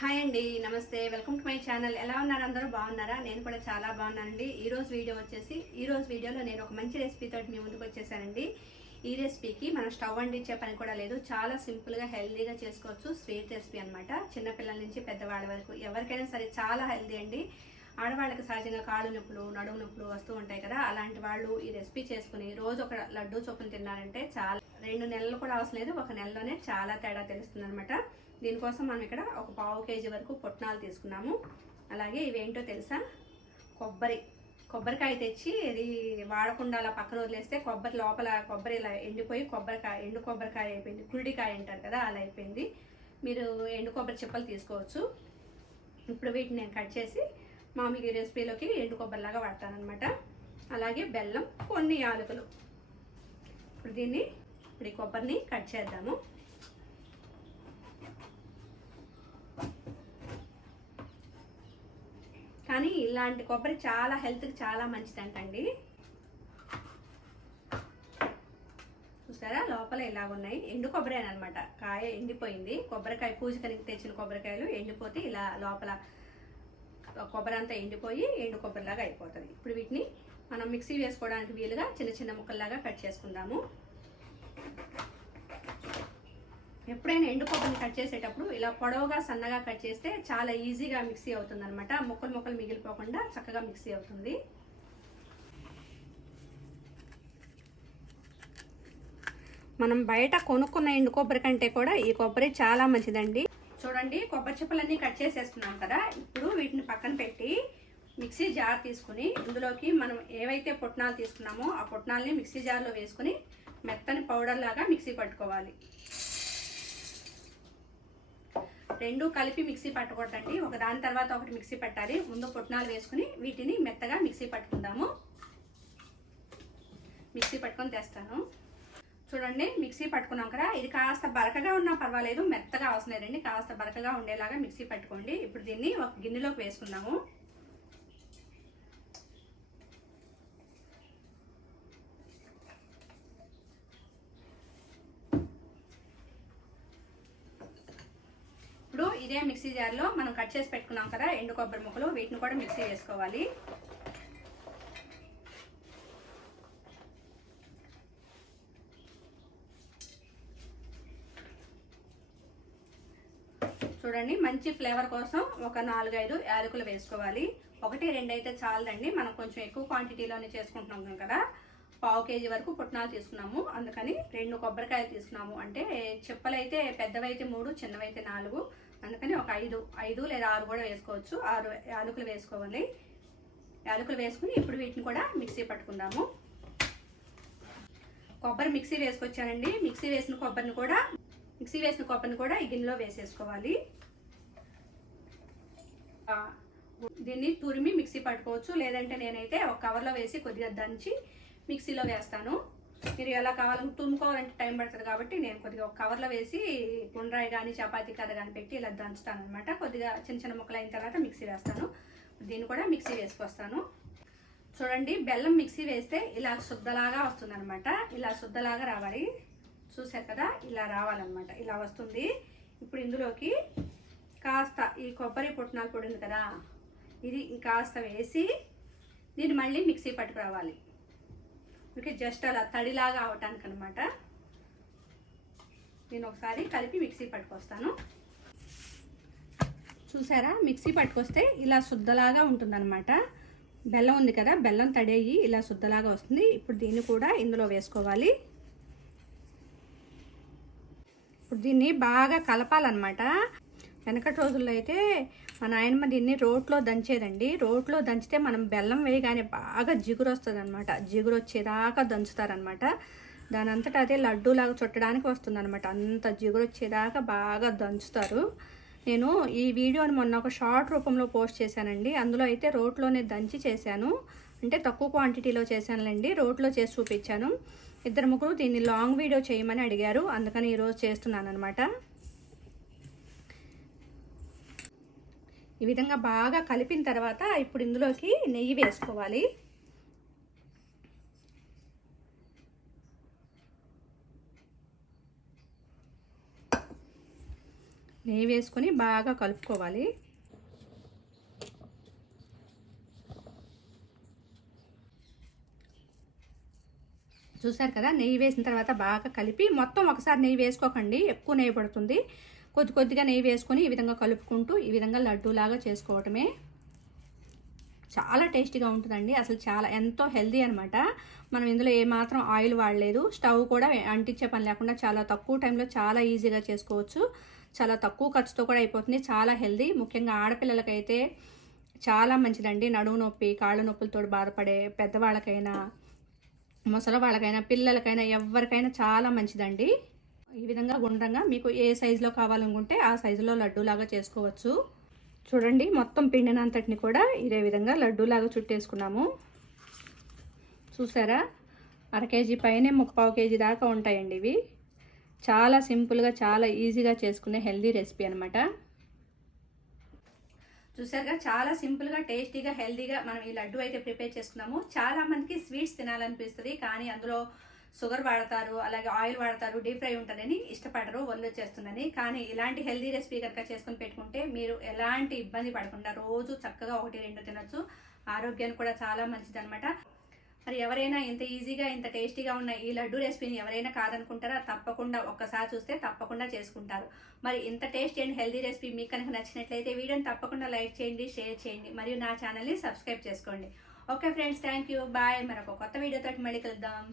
Hi అండి నమస్తే. Welcome to my channel ఎలా ఉన్నారు అందరూ? బాగున్నారా? నేను కూడా చాలా బాగున్నానండి. ఈరోజు వీడియో వచ్చేసి ఈరోజు వీడియోలో నేను ఒక మంచి రెసిపీతో మీ ముందుకు వచ్చేసానండి. ఈ రెసిపీకి మనం స్టవ్ అంటించే పని కూడా లేదు. చాలా సింపుల్గా హెల్దీగా చేసుకోవచ్చు. స్వీట్ రెసిపీ అనమాట చిన్నపిల్లల నుంచి పెద్దవాళ్ళ వరకు ఎవరికైనా సరే చాలా హెల్దీ అండి. ఆడవాళ్ళకి సహజంగా కాళ్ళు నొప్పులు నడుము నొప్పులు వస్తూ ఉంటాయి కదా అలాంటి వాళ్ళు ఈ రెసిపీ చేసుకుని రోజు ఒక లడ్డు చొప్పున తిన్నారంటే చాలా రెండు నెలలు కూడా అవసరం లేదు ఒక నెలలోనే చాలా తేడా తెలుస్తుంది అనమాట దీనికోసం మనం ఇక్కడ ఒక పావు కేజీ వరకు పుట్నాలు తీసుకున్నాము. అలాగే ఇవేంటో తెలుసా? కొబ్బరి. కొబ్బరికాయ తెచ్చి ఇది వాడకుండా అలా పక్కన వదిలేస్తే కొబ్బరి లోపల కొబ్బరి ఇలా ఎండిపోయి కొబ్బరికాయ ఎండు కొబ్బరికాయ అయిపోయింది. కురుడికాయ అంటారు కదా అలా అయిపోయింది. మీరు ఎండు కొబ్బరి చిప్పలు తీసుకోవచ్చు. ఇప్పుడు వీటిని నేను కట్ చేసి మామూలుగా రెసిపీలోకి ఎండు కొబ్బరిలాగా వాడతానమాట అలాగే బెల్లం కొన్ని యాలకులు. ఇప్పుడు దీన్ని ఇప్పుడు ఈ కొబ్బరిని కట్ చేద్దాము. కానీ ఇలాంటి కొబ్బరి చాలా హెల్త్కి చాలా మంచిదంటండి. చూసారా? లోపల ఇలాగున్నాయి. ఎండు కొబ్బరి అనమాట కాయ ఎండిపోయింది. కొబ్బరికాయ పూజకనికి తెచ్చిన కొబ్బరికాయలు ఎండిపోతే ఇలా లోపల కొబ్బరి అంతా ఎండిపోయి ఎండు కొబ్బరిలాగా అయిపోతుంది. ఇప్పుడు వీటిని మనం మిక్సీ వేసుకోవడానికి వీలుగా చిన్న చిన్న ముక్కల్లాగా కట్ చేసుకుందాము. ఎప్పుడైనా ఎండు కొబ్బరిని కట్ చేసేటప్పుడు ఇలా పొడవుగా సన్నగా కట్ చేస్తే చాలా ఈజీగా మిక్సీ అవుతుంది అనమాట ముక్కలు ముక్కలు మిగిలిపోకుండా చక్కగా మిక్సీ అవుతుంది. మనం బయట కొనుక్కున్న ఎండు కొబ్బరి కంటే కూడా ఈ కొబ్బరి చాలా మంచిదండి. చూడండి కొబ్బరి చిప్పలన్నీ కట్ చేసేసుకున్నాం కదా. ఇప్పుడు వీటిని పక్కన పెట్టి మిక్సీ జార్ తీసుకుని ఇందులోకి మనం ఏవైతే పుట్నాలు తీసుకున్నామో ఆ పుట్నాలని మిక్సీ జార్లో వేసుకుని మెత్తని పౌడర్ లాగా మిక్సీ పట్టుకోవాలి. రెండు కలిపి మిక్సీ పట్టుకోవటండి ఒక దాని తర్వాత ఒకటి మిక్సీ పట్టాలి. ముందు పుట్నాలు వేసుకుని వీటిని మెత్తగా మిక్సీ పట్టుకుందాము. మిక్సీ పట్టుకొని తెస్తాను. చూడండి మిక్సీ పట్టుకున్నాం కదా. ఇది కాస్త బరకగా ఉన్నా పర్వాలేదు మెత్తగా అవసరం లేదండి. కాస్త బరకగా ఉండేలాగా మిక్సీ పట్టుకోండి. ఇప్పుడు దీన్ని ఒక గిన్నెలోకి వేసుకుందాము. ఇప్పుడు ఇదే మిక్సీ జార్లో మనం కట్ చేసి పెట్టుకున్నాం కదా ఎండు కొబ్బరి ముక్కలు వీటిని కూడా మిక్సీ వేసుకోవాలి చూడండి మంచి ఫ్లేవర్ కోసం ఒక నాలుగైదు యాలకులు వేసుకోవాలి. ఒకటి రెండు అయితే చాలదండి మనం కొంచెం ఎక్కువ క్వాంటిటీలోనే చేసుకుంటున్నాం కదా. పావు కేజీ వరకు పుట్నాలు తీసుకున్నాము. అందుకని రెండు కొబ్బరికాయలు తీసుకున్నాము. అంటే చెప్పలైతే పెద్దవైతే మూడు చిన్నవైతే నాలుగు. అందుకని ఒక ఐదు ఐదు లేదా ఆరు కూడా వేసుకోవచ్చు. ఆరు యాలకులు వేసుకోవాలి. యాలకులు వేసుకుని ఇప్పుడు వీటిని కూడా మిక్సీ పట్టుకుందాము. కొబ్బరి మిక్సీ వేసుకొచ్చానండి. మిక్సీ వేసిన కొబ్బరిని కూడా మిక్సీ వేసిన కొబ్బరిని కూడా ఈ గిన్నెలో వేసేసుకోవాలి. దీన్ని తురిమి మిక్సీ పట్టుకోవచ్చు. లేదంటే నేనైతే ఒక కవర్లో వేసి కొద్దిగా దంచి మిక్సీలో వేస్తాను. మీరు ఎలా కావాలని తుమ్ముకోవాలంటే టైం పడుతుంది కాబట్టి నేను కొద్దిగా ఒక కవర్లో వేసి గుండ్రాయి కానీ చపాతీ కర్ర కానీ పెట్టి ఇలా దంచుతాను అనమాట కొద్దిగా చిన్న చిన్న ముక్కలు అయిన తర్వాత మిక్సీ వేస్తాను. దీన్ని కూడా మిక్సీ వేసుకొస్తాను. చూడండి బెల్లం మిక్సీ వేస్తే ఇలా శుద్ధలాగా వస్తుందనమాట ఇలా శుద్ధలాగా రావాలి. చూసారు కదా ఇలా రావాలన్నమాట. ఇలా వస్తుంది. ఇప్పుడు ఇందులోకి కాస్త ఈ కొబ్బరి పుట్నాలు పొడి ఉంది కదా ఇది కాస్త వేసి దీన్ని మళ్ళీ మిక్సీ పట్టుకురావాలి ఓకే జస్ట్ అలా తడిలాగా అవటానికి అనమాట నేను ఒకసారి కలిపి మిక్సీ పట్టుకొస్తాను. చూసారా? మిక్సీ పట్టుకొస్తే ఇలా శుద్ధలాగా ఉంటుందన్నమాట. బెల్లం ఉంది కదా బెల్లం తడేయి ఇలా శుద్ధలాగా వస్తుంది. ఇప్పుడు దీన్ని కూడా ఇందులో వేసుకోవాలి. ఇప్పుడు దీన్ని బాగా కలపాలన్నమాట. వెనకటి రోజుల్లో అయితే మా నాయనమ్మ దీన్ని రోట్లో దంచేదండి. రోట్లో దంచితే మనం బెల్లం వేయగానే బాగా జిగురు వస్తుంది అనమాట జిగురు వచ్చేదాకా దంచుతారనమాట దాని అంతటా అదే లడ్డూలాగా చుట్టడానికి వస్తుంది అనమాట అంత జిగురు వచ్చేదాకా బాగా దంచుతారు. నేను ఈ వీడియోని మొన్న ఒక షార్ట్ రూపంలో పోస్ట్ చేశానండి. అందులో అయితే రోట్లోనే దంచి చేశాను. అంటే తక్కువ క్వాంటిటీలో చేశానులేండి. రోట్లో చేసి చూపించాను. ఇద్దరు ముగ్గురు దీన్ని లాంగ్ వీడియో చేయమని అడిగారు. అందుకని ఈరోజు చేస్తున్నాను అనమాట ఈ విధంగా బాగా కలిపిన తర్వాత ఇప్పుడు ఇందులోకి నెయ్యి వేసుకోవాలి. నెయ్యి వేసుకొని బాగా కలుపుకోవాలి. చూసారు కదా నెయ్యి వేసిన తర్వాత బాగా కలిపి మొత్తం ఒకసారి నెయ్యి వేసుకోకండి ఎక్కువ నెయ్యి పడుతుంది. కొద్ది కొద్దిగా నెయ్యి వేసుకొని ఈ విధంగా కలుపుకుంటూ ఈ విధంగా లడ్డూలాగా చేసుకోవటమే చాలా టేస్టీగా ఉంటుందండి. అసలు చాలా ఎంతో హెల్దీ అనమాట మనం ఇందులో ఏమాత్రం ఆయిల్ వాడలేదు. స్టవ్ కూడా అంటించే పని లేకుండా చాలా తక్కువ టైంలో చాలా ఈజీగా చేసుకోవచ్చు. చాలా తక్కువ ఖర్చుతో కూడా అయిపోతుంది. చాలా హెల్దీ. ముఖ్యంగా ఆడపిల్లలకైతే చాలా మంచిదండి. నడుము నొప్పి కాళ్ళ నొప్పులతో బాధపడే పెద్దవాళ్ళకైనా ముసలి వాళ్ళకైనా పిల్లలకైనా ఎవరికైనా చాలా మంచిదండి. ఈ విధంగా గుండ్రంగా మీకు ఏ సైజులో కావాలనుకుంటే ఆ సైజులో లడ్డూలాగా చేసుకోవచ్చు. చూడండి మొత్తం పిండినంతటిని కూడా ఇదే విధంగా లడ్డూలాగా చుట్టేసుకున్నాము. చూసారా? అర కేజీ పైనే ముప్పావు కేజీ దాకా ఉంటాయండి ఇవి. చాలా సింపుల్గా చాలా ఈజీగా చేసుకునే హెల్దీ రెసిపీ అనమాట చూసారుగా? చాలా సింపుల్గా టేస్టీగా హెల్దీగా మనం ఈ లడ్డు అయితే ప్రిపేర్ చేసుకున్నాము. చాలా మందికి స్వీట్స్ తినాలనిపిస్తుంది కానీ అందులో షుగర్ వాడతారు అలాగే ఆయిల్ వాడతారు డీప్ ఫ్రై ఉంటుందని ఇష్టపడరు వంద వచ్చేస్తుందని కానీ ఇలాంటి హెల్దీ రెసిపీ కనుక చేసుకుని పెట్టుకుంటే మీరు ఎలాంటి ఇబ్బంది పడకుండా రోజు చక్కగా ఒకటి రెండు తినొచ్చు. ఆరోగ్యానికి కూడా చాలా మంచిది అనమాట మరి ఎవరైనా ఇంత ఈజీగా ఇంత టేస్టీగా ఉన్న ఈ లడ్డు రెసిపీని ఎవరైనా కాదనుకుంటారా? తప్పకుండా ఒక్కసారి చూస్తే తప్పకుండా చేసుకుంటారు. మరి ఇంత టేస్టీ అండ్ హెల్దీ రెసిపీ మీకు కనుక నచ్చినట్లయితే వీడియోని తప్పకుండా లైక్ చేయండి షేర్ చేయండి. మరియు నా ఛానల్ని సబ్స్క్రైబ్ చేసుకోండి. Okay friends thank you. Bye. మరొక కొత్త వీడియోతో మళ్ళీ కలుద్దాం.